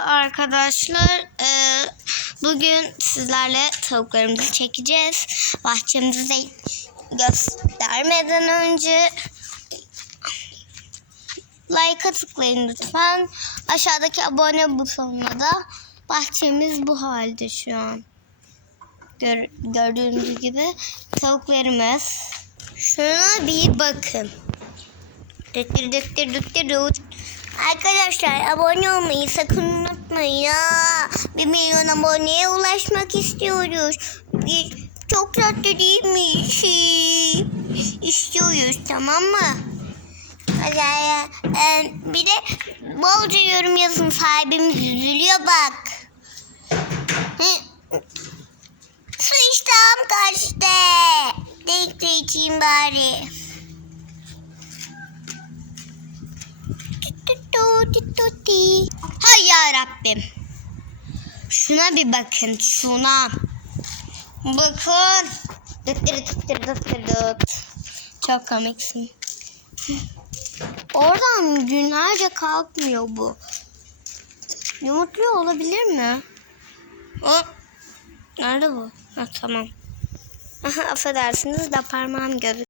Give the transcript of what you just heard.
Arkadaşlar e, bugün sizlerle tavuklarımızı çekeceğiz. Bahçemizi de göstermeden önce like'a tıklayın lütfen. Aşağıdaki abone butonuna da bahçemiz bu halde şu an. Gör, gördüğünüz gibi tavuklarımız. Şuna bir bakın. Dıttır dıttır dıttır dıt. Arkadaşlar abone olmayı sakın unutmayın ya. Bir milyon aboneye ulaşmak istiyoruz. Bir, çok tatlı değil mi? Şey, istiyoruz tamam mı? E, bir de bolca yorum yazın sahibimiz üzülüyor bak. Su iştahım kaçtı. Denk de içeyim bari. Hay ya Rabbim. Şuna bir bakın şuna. Bakın. Dıttır dıttır dıttır dıt. Çok komiksin. Oradan günlerce kalkmıyor bu. Yumurtluyor olabilir mi? O, nerede bu? Ha, tamam. Aha, affedersiniz de parmağım gözü.